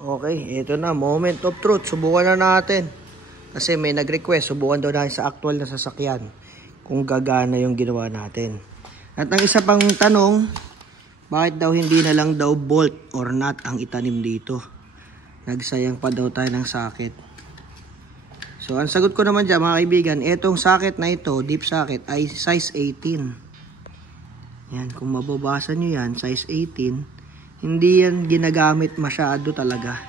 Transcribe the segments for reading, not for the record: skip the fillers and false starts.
Okay, ito na, moment of truth. Subukan na natin. Kasi may nag-request, subukan daw natin sa actual na sasakyan kung gagana yung ginawa natin. At ang isa pang tanong, bakit daw hindi na lang daw bolt or nut ang itanim dito? Nagsayang pa daw tayo ng socket. So, ang sagot ko naman dyan mga kaibigan, itong socket na ito, deep socket, ay size 18. Yan, kung mababasa nyo yan, size 18. Hindi yan ginagamit masyado talaga.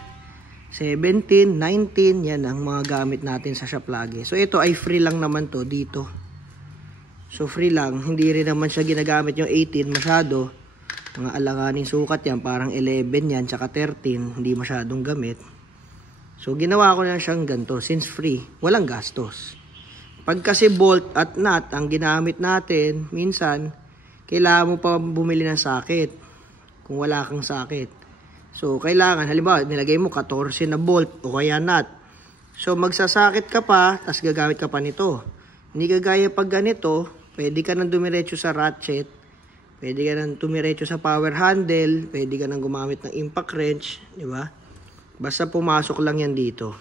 17, 19, yan ang mga gamit natin sa shop lagi. So ito ay free lang naman to dito. So free lang, hindi rin naman siya ginagamit yung 18 masyado. Mga alanganing sukat yan, parang 11 yan, tsaka 13, hindi masyadong gamit. So ginawa ko na siyang ganito, since free, walang gastos. Pag kasi bolt at nut ang ginamit natin, minsan, kailangan mo pa bumili ng socket. Kung wala kang socket. So, kailangan, halimbawa, nilagay mo 14 na bolt o kaya nut. So, magsasakit ka pa, tas gagamit ka pa nito. Hindi kagaya pag ganito, pwede ka nang dumiretso sa ratchet, pwede ka nang dumiretso sa power handle, pwede ka nang gumamit ng impact wrench, di ba? Basta pumasok lang yan dito.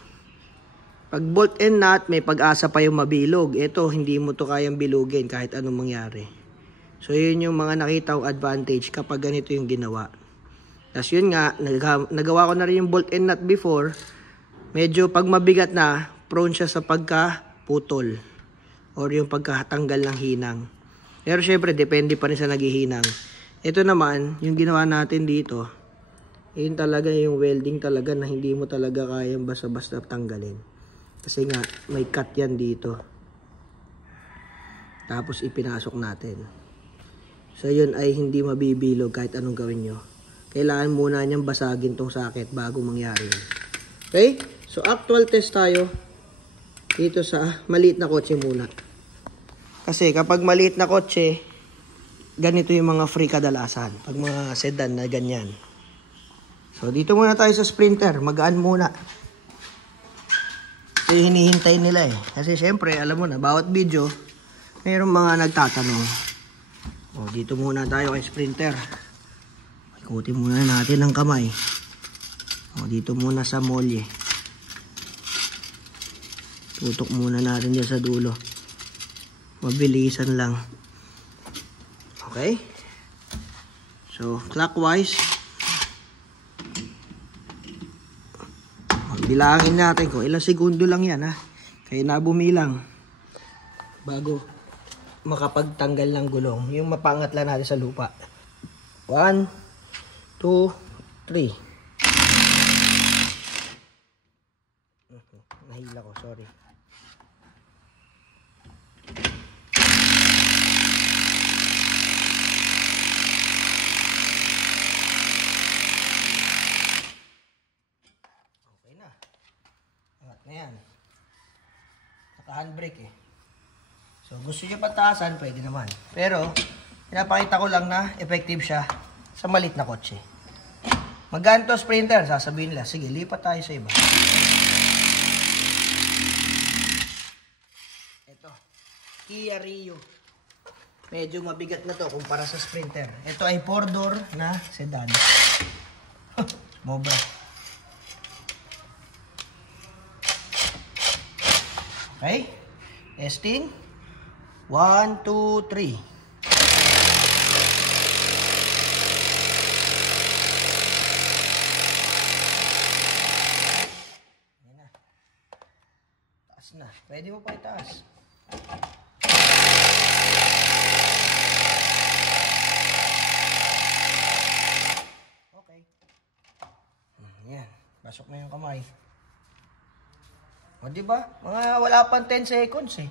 Pag bolt and nut, may pag-asa pa yung mabilog. Ito, hindi mo to kayang bilugin kahit anong mangyari. So, yun yung mga nakita kong advantage kapag ganito yung ginawa. Tapos yun nga, nagawa ko na rin yung bolt and nut before. Medyo pag mabigat na, prone siya sa pagkaputol. Or yung pagkatanggal ng hinang. Pero syempre, depende pa rin sa naghihinang. Ito naman, yung ginawa natin dito, yun talaga yung welding talaga na hindi mo talaga kayang basta-basta tanggalin. Kasi nga, may cut yan dito. Tapos ipinasok natin. So, yun ay hindi mabibilog kahit anong gawin nyo. Kailangan muna niyang basagin tong socket bago mangyari yun. Okay? So, actual test tayo dito sa maliit na kotse muna. Kasi kapag maliit na kotse, ganito yung mga free kadalasan. Pag mga sedan na ganyan. So, dito muna tayo sa Sprinter. Magaan muna. Ito yung hinihintay nila eh. Kasi syempre, alam mo na, bawat video, mayroong mga nagtatanong. O, dito muna tayo kay Sprinter. Ikutin muna natin ang kamay. O, dito muna sa molye. Tutok muna natin dyan sa dulo. Mabilisan lang. Okay? So, clockwise. Bilangin natin kung ilang segundo lang yan, ha? Kaya na bumilang. Bago makapagtanggal ng gulong. Yung mapangat lang natin sa lupa. 1, 2, 3. Nahila ko, sorry. Okay na. Angat na yan. Naka-handbrake eh. So, gusto nyo pataasan, pwede naman. Pero, pinapakita ko lang na effective siya sa maliit na kotse. Magaan to Sprinter, sasabihin nila. Sige, lipat tayo sa iba. Ito, Kia Rio. Medyo mabigat na to kumpara sa Sprinter. Ito ay 4-door na sedan. Mobra. Okay, testing. 1, 2, 3. Ayan na. Taas na. Pwede mo pa itaas. Okay. Ayan. Pasok na yung kamay. O diba? Mga wala pang 10 seconds eh.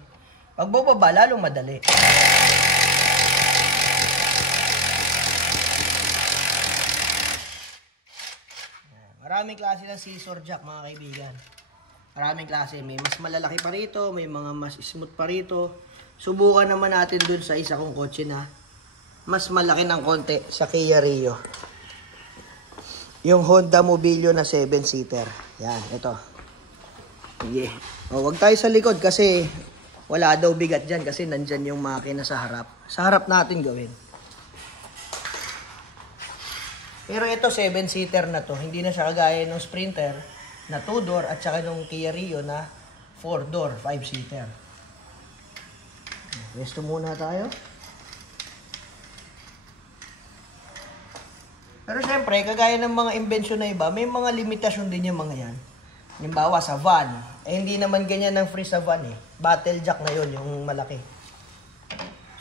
Pag bubaba, lalong madali. Maraming klase ng scissor jack mga kaibigan. Maraming klase. May mas malalaki pa rito, may mga mas smooth pa rito. Subukan naman natin dun sa isa kong kotse na mas malaki ng konti sa Kia Rio. Yung Honda Mobilio na 7-seater. Yan, ito. Sige. O, wag tayo sa likod kasi wala daw bigat dyan kasi nandyan yung makina sa harap. Sa harap natin gawin. Pero ito 7-seater na to. Hindi na siya kagaya ng Sprinter na 2-door at saka nung Kia Rio na 4-door, 5-seater. Resto muna tayo. Pero syempre, kagaya ng mga imbensyon na iba, may mga limitasyon din yung mga yan. Halimbawa sa van, hindi naman ganyan ng free sa van eh. Battle jack na yun, yung malaki.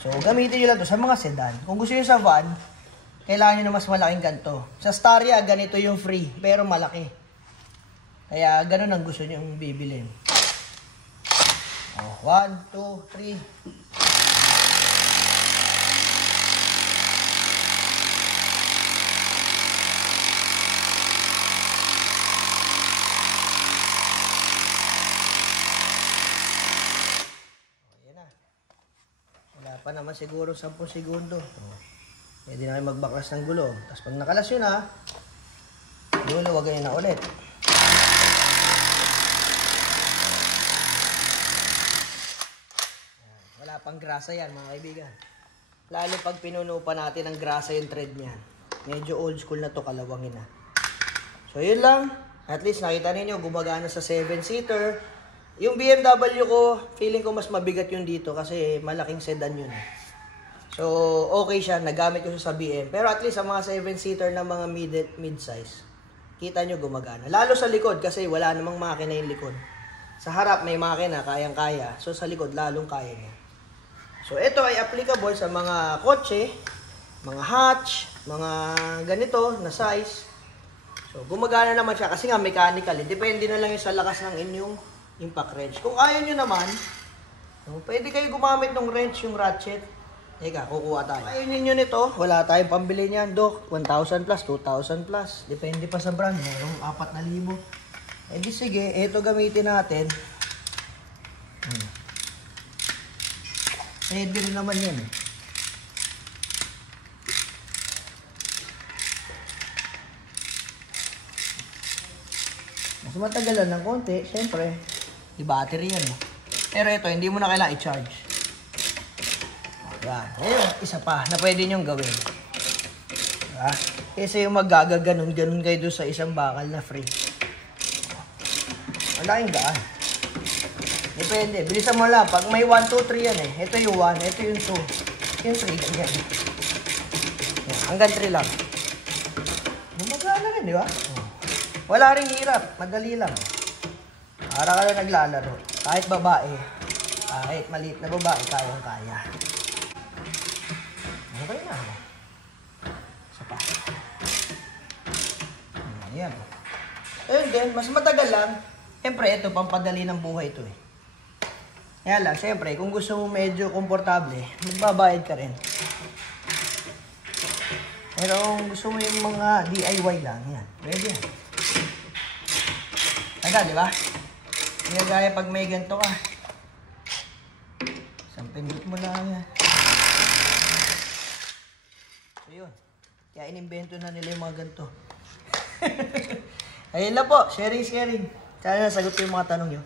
So, gamitin nyo lang to sa mga sedan. Kung gusto nyo sa van, kailangan nyo na mas malaking ganito. Sa Staria, ganito yung free, pero malaki. Kaya, ganun ang gusto nyo bibilin. 1, 2, 3. Pa naman siguro 10 segundo. Pwede na kayo magbaklas ng gulong. Tapos pag nakalas yun ha, luluwagay na ulit. Wala pang grasa yan mga kaibigan. Lalo pag pinuno pa natin ng grasa yung thread niyan. Medyo old school na to, kalawangin na. So yun lang. At least nakita ninyo gumagana sa 7-seater. Yung BMW ko, feeling ko mas mabigat yun dito kasi malaking sedan yun. So, okay siya. Nagamit ko siya sa BM. Pero at least sa mga 7-seater na mga mid-size, kita nyo gumagana. Lalo sa likod kasi wala namang makina yung likod. Sa harap may makina, kayang-kaya. So, sa likod lalong kaya niya. So, ito ay applicable sa mga kotse, mga hatch, mga ganito na size. So, gumagana naman siya kasi nga mechanical. Depende na lang yung sa lakas ng inyong impact wrench. Kung ayaw nyo naman, pwede kayo gumamit ng wrench, yung ratchet. Teka, kukuha tayo. Ayaw nyo nito, wala tayong pambili niyan, Dok. 1,000 plus, 2,000 plus. Depende pa sa brand. Merong 4,000. Eh di sige, ito gamitin natin. Pwede rin naman yan eh. Mas matagalan ng konti, syempre. Di battery yan eh. Pero ito, hindi mo na kailangan i-charge. Yan. Ayun, isa pa na pwede nyong gawin. Diba? Kasi yung magagaganon-ganon kayo doon sa isang bakal na free. Wala yung gaan. Depende. Bilisan mo lang. Pag may 1, 2, 3 yan eh. Ito yung 1, ito yung 2. Yung 3, ganyan. Yan. Hanggang 3 lang. Gumagana rin, di ba? Wala rin hirap. Madali lang. Para ka na naglalaro. Kahit babae, kahit maliit na babae, kayang-kaya. Okay na. Isa pa. Ayan. Ayun din, mas matagal lang. Siyempre, ito, pampadali ng buhay ito eh. Kaya lang, siyempre, kung gusto mo medyo komportable, magbabayad ka rin. Pero kung gusto mo yung mga DIY lang, yan. Pwede yan. Tagal, di ba? Hindi gaya pag may ganito ka. Isang pindot mo lang yan. So yun. Kaya inimbento na nila yung mga ganito. Ayun lang po. Sharing. Sana nasagot ko yung mga tanong nyo.